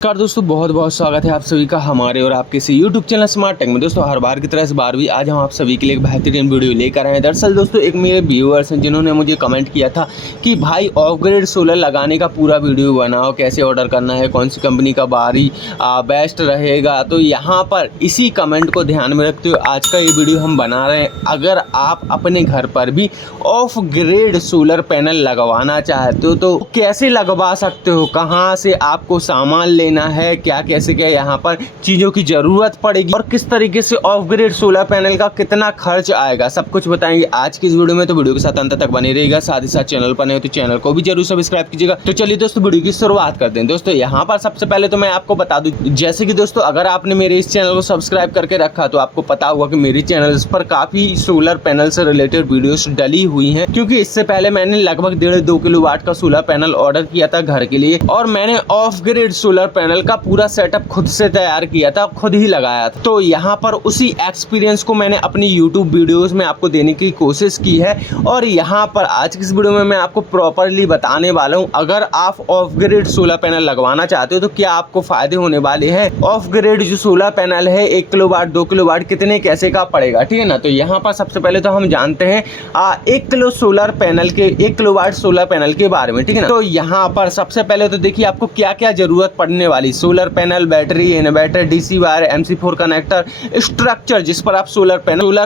नमस्कार दोस्तों, बहुत बहुत स्वागत है आप सभी का हमारे और आपके इसी यूट्यूब चैनल स्मार्ट टेक में। दोस्तों हर बार की तरह इस बार भी आज हम आप सभी के लिए एक बेहतरीन वीडियो लेकर आए हैं। दरअसल दोस्तों एक मेरे व्यूअर्स हैं जिन्होंने मुझे कमेंट किया था कि भाई ऑफ ग्रिड सोलर लगाने का पूरा वीडियो बनाओ, कैसे ऑर्डर करना है, कौन सी कंपनी का बारी बेस्ट रहेगा। तो यहाँ पर इसी कमेंट को ध्यान में रखते हुए आज का ये वीडियो हम बना रहे हैं। अगर आप अपने घर पर भी ऑफ ग्रिड सोलर पैनल लगवाना चाहते हो तो कैसे लगवा सकते हो, कहाँ से आपको सामान ना है, क्या कैसे क्या यहाँ पर चीजों की जरूरत पड़ेगी और किस तरीके से ऑफ ग्रिड सोलर पैनल का कितना खर्च आएगा, सब कुछ बताएंगे आज की इस वीडियो में। तो वीडियो के साथ अंत तक बने रहिएगा। साथ ही साथ चैनल पर नए हो तो चैनल को भी जरूर सब्सक्राइब कीजिएगा। तो चलिए दोस्तों वीडियो की शुरुआत करते हैं। दोस्तों यहाँ पर सबसे पहले तो मैं आपको बता दूं, जैसे कि दोस्तों अगर आपने मेरे इस चैनल को सब्सक्राइब करके रखा तो आपको पता होगा कि मेरे चैनल पर काफी सोलर पैनल से रिलेटेड वीडियोस डली हुई हैं, क्योंकि इससे पहले मैंने लगभग 1.5-2 किलोवाट का सोलर पैनल ऑर्डर किया था घर के लिए और मैंने ऑफ ग्रिड सोलर पैनल का पूरा सेटअप खुद से तैयार किया था, खुद ही लगाया था। तो यहाँ पर उसी एक्सपीरियंस को मैंने अपनी यूट्यूब वीडियोस में आपको देने की कोशिश की है और यहाँ पर आज की इस वीडियो में मैं आपको प्रॉपरली बताने वाला हूँ। अगर आप ऑफ ग्रिड सोलर पैनल लगवाना चाहते हो तो क्या आपको फायदे होने वाले हैं। ऑफ ग्रिड जो सोलर पैनल है 1 किलोवाट 2 किलोवाट कितने कैसे का पड़ेगा, ठीक है ना। तो यहाँ पर सबसे पहले तो हम जानते हैं 1 किलो सोलर पैनल के 1 किलोवाट सोलर पैनल के बारे में, ठीक है ना। तो यहाँ पर सबसे पहले तो देखिए आपको क्या क्या जरूरत पड़ने वाली। Solar panel, battery, inverter, DC wire, MC4 connector, structure जिस पर आप सोलर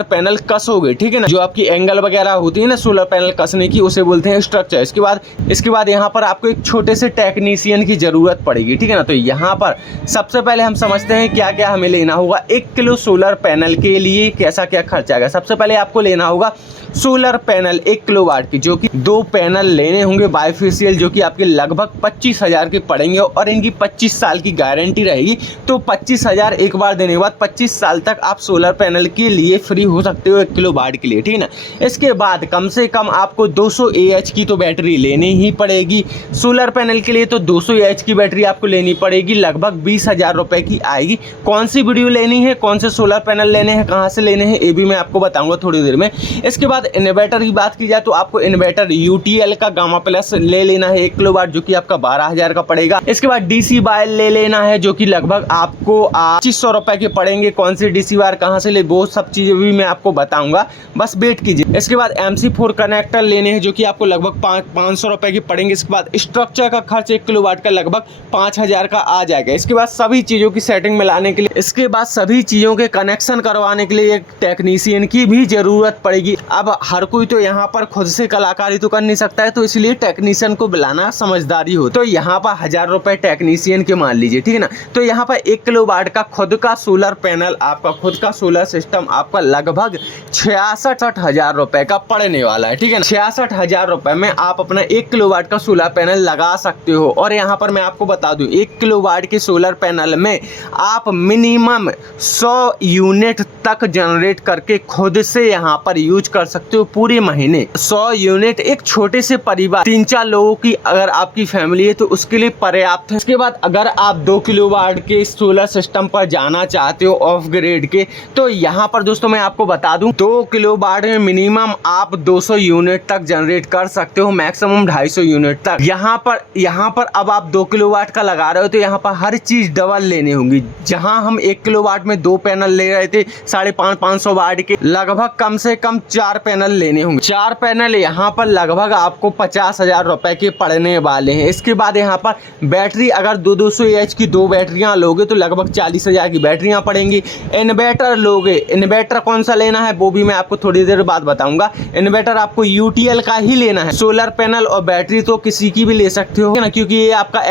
पैनल कसोगे, ठीक है ना। जो आपकी एंगल वगैरह होती है ना सोलर पैनल कसने की, उसे बोलते हैं स्ट्रक्चर। इसके बाद यहाँ पर आपको एक छोटे से टेक्नीशियन की जरूरत पड़ेगी, ठीक है ना। तो यहाँ पर सबसे पहले हम समझते हैं क्या क्या हमें लेना होगा। 1 किलो सोलर पैनल के लिए कैसा क्या खर्चा आएगा। सबसे पहले आपको लेना होगा सोलर पैनल 1 किलोवाट की, जो कि 2 पैनल लेने होंगे बाइफेशियल, जो कि आपके लगभग 25,000 के पड़ेंगे और इनकी 25 साल की गारंटी रहेगी। तो 25,000 एक बार देने के बाद 25 साल तक आप सोलर पैनल के लिए फ्री हो सकते हो 1 किलोवाट के लिए, ठीक है ना। इसके बाद कम से कम आपको 200 AH की तो बैटरी लेनी ही पड़ेगी। सोलर पैनल के लिए तो 200 AH की बैटरी आपको लेनी पड़ेगी, लगभग 20,000 रुपए की आएगी। कौन सी वीडियो लेनी है, कौन से सोलर पैनल लेने हैं, कहाँ से लेने हैं, ये भी मैं आपको बताऊंगा थोड़ी देर में। इसके बाद इन्वर्टर की बात की जाए तो आपको इन्वर्टर UTL का गामा प्लस ले लेना है 1 किलोवाट, जो कि आपका 12,000 का पड़ेगा। इसके बाद DC वायर ले लेना है, जो कि लगभग आपको 2500 रुपए के पड़ेंगे। कौन सी DC वायर कहाँ से ले, वो सब चीजें भी मैं आपको बताऊंगा, बस वेट कीजिए। इसके बाद MC4 कनेक्टर लेने हैं, जो कि आपको लगभग 500 रुपए के पड़ेंगे। इसके बाद स्ट्रक्चर का खर्च 1 किलोवाट का लगभग 5,000 का आ जाएगा। इसके बाद सभी चीजों की सेटिंग में लाने के लिए, इसके बाद सभी चीजों के कनेक्शन करवाने के लिए एक टेक्नीशियन की भी जरूरत पड़ेगी। अब हर कोई तो यहाँ पर खुद से कलाकारी तो कर नहीं सकता है, तो इसलिए टेक्नीशियन को बुलाना समझदारी हो। तो यहाँ पर 1,000 रुपए टेक्नीशियन के मान लीजिए, ठीक है ना। तो यहाँ पर 1 किलोवाट का खुद का सोलर पैनल, आपका खुद का सोलर सिस्टम आपका लगभग 66,000 रुपए का पड़ने वाला है, ठीक है ना। 66,000 रुपए में आप अपना 1 किलोवाट का सोलर पैनल लगा सकते हो। और यहाँ पर मैं आपको बता दूं, 1 किलोवाट के सोलर पैनल में आप मिनिमम 100 यूनिट तक जनरेट करके खुद से यहाँ पर यूज कर सकते हो पूरे महीने। 100 यूनिट एक छोटे से परिवार 3-4 लोगों की अगर आपकी फैमिली है तो उसके लिए पर्याप्त है। इसके बाद अगर आप 2 किलोवाट के सोलर सिस्टम पर जाना चाहते हो ऑफ ग्रिड के, तो यहाँ पर दोस्तों मैं आपको बता दूं 2 किलोवाट में मिनिमम आप 200 यूनिट तक जनरेट कर सकते हो, मैक्सिमम 250 यूनिट तक। यहाँ पर अब आप 2 किलोवाट का लगा रहे हो तो यहाँ पर हर चीज डबल लेनी होगी। जहाँ हम 1 किलोवाट में 2 पैनल ले रहे थे 550 वाट के, लगभग कम से कम 4 पैनल लेने होंगे। 4 पैनल यहाँ पर लगभग आपको 50,000 रुपए के पड़ने वाले हैं। इसके बाद यहाँ पर बैटरी, अगर 200 AH की 2 बैटरियां लोगे तो लगभग 40,000 की बैटरियां पड़ेंगी। इन्वर्टर लोगे, इन्वर्टर कौन सा लेना है वो भी मैं आपको थोड़ी देर बाद बताऊंगा। इन्वर्टर आपको UTL का ही लेना है। सोलर पैनल और बैटरी तो किसी की भी ले सकते हो ना, क्योंकि ये आपका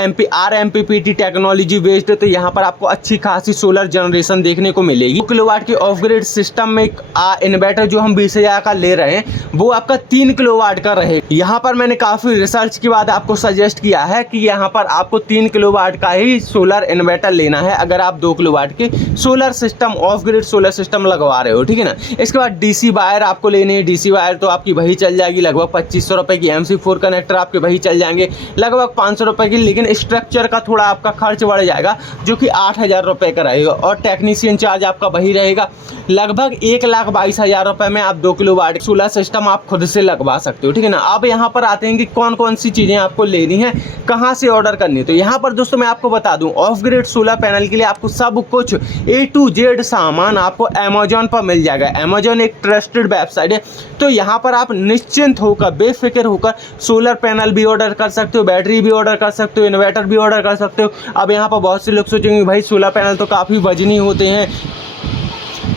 RMPPT टेक्नोलॉजी बेस्ड है। तो यहाँ पर आपको अच्छी खासी सोलर जनरेशन देखने को मिलेगी। 2 किलोवाट के ऑफ ग्रिड सिस्टम में इन्वर्टर जो हम 20,000 का ले रहे हैं वो आपका 3 किलोवाट का रहेगा। यहाँ पर मैंने काफी रिसर्च के बाद आपको सजेस्ट किया है कि यहाँ पर आपको 3 किलोवाट का ही सोलर इन्वर्टर लेना है अगर आप 2 किलोवाट के solar system of grid solar system लगवा रहे हो, ठीक है ना। इसके बाद DC वायर आपको लेनी है। DC वायर तो आपकी वही चल जाएगी लगभग 2500 रुपए की। MC4 कनेक्टर आपके वही चल जाएंगे लगभग 500 रुपए की, लेकिन स्ट्रक्चर का थोड़ा आपका खर्च बढ़ जाएगा, जो कि 8,000 रुपए का रहेगा और टेक्नीशियन चार्ज आपका वही रहेगा। लगभग 1,22,000 रुपए में आप 2 किलोवाट सोलर सिस्टम आप खुद से लगवा सकते हो, ठीक है ना। अब यहाँ पर आते हैं कि कौन कौन सी चीजें आपको लेनी है, कहाँ से ऑर्डर करनी है। तो यहाँ पर दोस्तों मैं आपको बता दूं, ऑफ ग्रिड सोलर पैनल के लिए आपको सब कुछ A to Z सामान आपको अमेजोन पर मिल जाएगा। अमेजोन एक ट्रस्टेड वेबसाइट है, तो यहाँ पर आप निश्चिंत होकर, बेफिक्र होकर सोलर पैनल भी ऑर्डर कर सकते हो, बैटरी भी ऑर्डर कर सकते हो, इन्वर्टर भी ऑर्डर कर सकते हो। अब यहाँ पर बहुत से लोग सोचेंगे भाई सोलर पैनल तो काफ़ी वजनी होते हैं,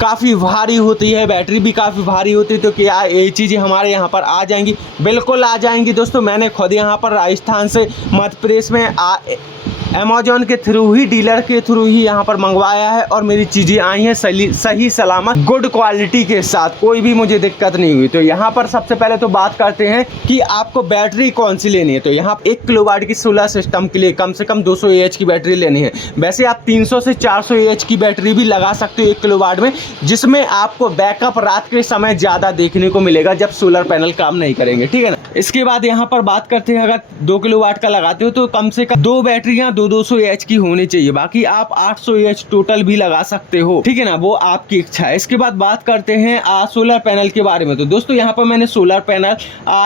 काफ़ी भारी होती है, बैटरी भी काफ़ी भारी होती है, तो क्या ये चीज़ें हमारे यहाँ पर आ जाएंगी? बिल्कुल आ जाएंगी दोस्तों। मैंने खुद यहाँ पर राजस्थान से मध्य प्रदेश में अमेजोन के थ्रू ही, डीलर के थ्रू ही यहाँ पर मंगवाया है और मेरी चीज़ें आई हैं सही सलामत, गुड क्वालिटी के साथ, कोई भी मुझे दिक्कत नहीं हुई। तो यहाँ पर सबसे पहले तो बात करते हैं कि आपको बैटरी कौन सी लेनी है। तो यहाँ 1 किलोवाट की सोलर सिस्टम के लिए कम से कम 200 AH की बैटरी लेनी है। वैसे आप 300 से 400 AH की बैटरी भी लगा सकते हो 1 किलोवाट में, जिसमें आपको बैकअप रात के समय ज़्यादा देखने को मिलेगा जब सोलर पैनल काम नहीं करेंगे, ठीक है ना। इसके बाद यहाँ पर बात करते हैं, अगर 2 किलोवाट का लगाते हो तो कम से कम 2 बैटरियाँ 200 AH की होनी चाहिए। बाकी आप 800 AH टोटल भी लगा सकते हो, ठीक है ना, वो आपकी इच्छा है। इसके बाद बात करते हैं सोलर पैनल के बारे में। तो दोस्तों यहाँ पर मैंने सोलर पैनल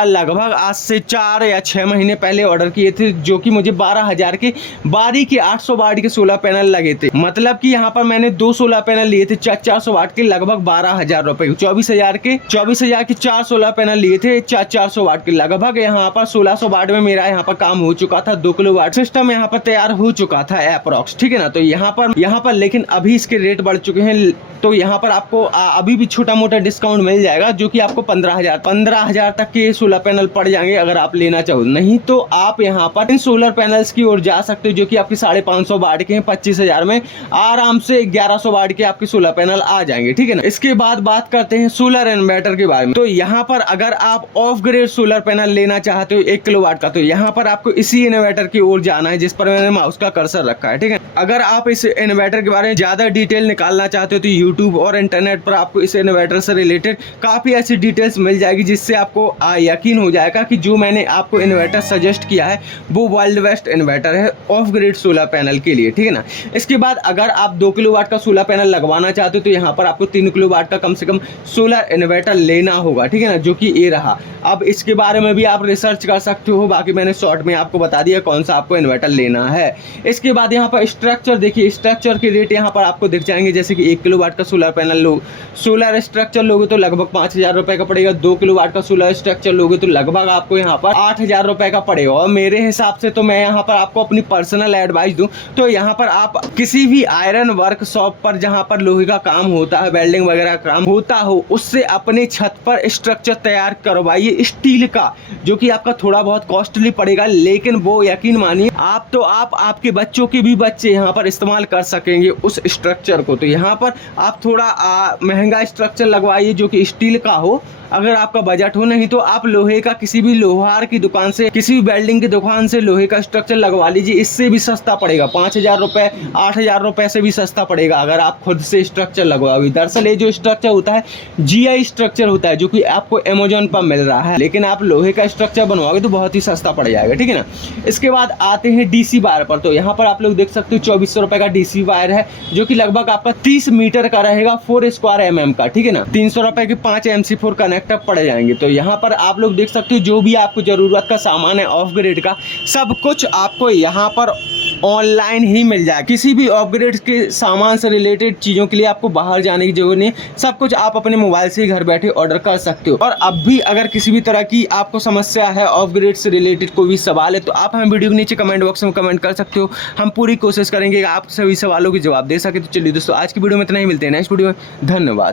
लगभग आज से 4 या 6 महीने पहले ऑर्डर किए थे, जो कि मुझे 12,000 के 800 वाट के सोलर पैनल लगे थे। मतलब कि यहाँ पर मैंने 2 सोलर पैनल लिए थे 400 वाट के, लगभग 12,000 रुपए, 24,000 के 4 सोलर पैनल लिए थे 400 वाट के। लगभग यहाँ पर 1600 वाट में मेरा यहाँ पर काम हो चुका था। 2 किलोवाट सिस्टम यहाँ पर तैयार हो चुका था अप्रॉक्स, ठीक है ना। तो यहाँ पर लेकिन अभी इसके रेट बढ़ चुके हैं, तो यहाँ पर आपको अभी भी छोटा मोटा डिस्काउंट मिल जाएगा, जो कि आपको 15,000 तक के सोलर पैनल पड़ जाएंगे अगर आप लेना चाहो। नहीं तो आप यहाँ पर इन सोलर पैनल्स की ओर जा सकते हो, जो कि आपके 550 वाट के हैं। 25,000 में आराम से 1100 वाट के आपके सोलर पैनल आ जाएंगे, ठीक है ना। इसके बाद बात करते हैं सोलर इन्वर्टर के बारे में। तो यहाँ पर अगर आप ऑफ ग्रिड सोलर पैनल लेना चाहते हो 1 किलोवाट का, तो यहाँ पर आपको इसी इन्वर्टर की ओर जाना है, जिस पर मैंने माउस का कर्सर रखा है, ठीक है। अगर आप इस इन्वर्टर के बारे में ज्यादा डिटेल निकालना चाहते हो तो यूट्यूब और इंटरनेट पर आपको इस इन्वर्टर से रिलेटेड काफी ऐसी डिटेल्स मिल जाएगी, जिससे आपको यकीन हो जाएगा कि जो मैंने आपको इन्वर्टर सजेस्ट किया है वो वर्ल्ड बेस्ट इन्वर्टर है ऑफ ग्रिड सोलर पैनल के लिए, ठीक है ना। इसके बाद अगर आप 2 किलोवाट का सोलर पैनल लगवाना चाहते हो तो यहाँ पर आपको 3 किलोवाट का कम से कम सोलर इन्वर्टर लेना होगा, ठीक है ना, जो कि ये रहा। अब इसके बारे में भी आप रिसर्च कर सकते हो, बाकी मैंने शॉर्ट में आपको बता दिया कौन सा आपको इन्वर्टर लेना है। इसके बाद यहाँ पर स्ट्रक्चर देखिए, स्ट्रक्चर के रेट यहाँ पर आपको दिख जाएंगे। जैसे कि 1 किलोवाट का सोलर पैनल लो, सोलर स्ट्रक्चर लोगे तो लगभग 5,000 रुपए का पड़ेगा। 2 किलोवाट का सोलर स्ट्रक्चर लोगे तो लगभग आपको यहाँ पर 8,000 रुपए का पड़ेगा। और मेरे हिसाब से तो मैं यहाँ पर आपको अपनी पर्सनल एडवाइस दूं तो यहाँ पर आप किसी भी आयरन वर्क शॉप पर, जहाँ पर लोहे का काम होता है, वेल्डिंग वगैरह काम होता हो, उससे अपने छत पर स्ट्रक्चर तैयार करवाइए स्टील का, जो कि आपका थोड़ा बहुत कॉस्टली पड़ेगा, लेकिन वो यकीन मानिए आप आपके बच्चों के भी बच्चे यहाँ पर इस्तेमाल कर सकेंगे उस स्ट्रक्चर को। तो यहाँ पर आप थोड़ा महंगा स्ट्रक्चर लगवाइए जो कि स्टील का हो, अगर आपका बजट हो। नहीं तो आप लोहे का किसी भी लोहार की दुकान से, किसी भी वेल्डिंग की दुकान से लोहे का स्ट्रक्चर लगवा लीजिए, इससे भी सस्ता पड़ेगा। 5,000 रुपए 8,000 रुपए से भी सस्ता पड़ेगा अगर आप खुद से स्ट्रक्चर लगवाओगे। दरअसल ये जो स्ट्रक्चर होता है GI स्ट्रक्चर होता है, जो कि आपको अमेजोन पर मिल रहा है, लेकिन आप लोहे का स्ट्रक्चर बनवाओगे तो बहुत ही सस्ता पड़ जाएगा, ठीक है ना। इसके बाद आते हैं DC वायर पर। तो यहाँ पर आप लोग देख सकते हो 2400 रुपए का DC वायर है, जो कि लगभग आपका 30 मीटर का रहेगा, 4 स्क्वायर mm का, ठीक है ना। 300 रुपए के 5 MC4 कनेक्टर पड़ जाएंगे। तो यहाँ पर आप लोग देख सकते हो जो भी आपको जरूरत का सामान है ऑफ ग्रिड का, सब कुछ आपको यहाँ पर ऑनलाइन ही मिल जाए। किसी भी ऑफ ग्रिड के सामान से रिलेटेड चीज़ों के लिए आपको बाहर जाने की जरूरत नहीं, सब कुछ आप अपने मोबाइल से ही घर बैठे ऑर्डर कर सकते हो। और अब भी अगर किसी भी तरह की आपको समस्या है, ऑफ ग्रिड से रिलेटेड कोई भी सवाल है, तो आप हमें वीडियो के नीचे कमेंट बॉक्स में कमेंट कर सकते हो। हम पूरी कोशिश करेंगे आप सभी सवालों के जवाब दे सके। तो चलिए दोस्तों, आज की वीडियो में इतना ही, मिलते हैं नेक्स्ट वीडियो में। धन्यवाद।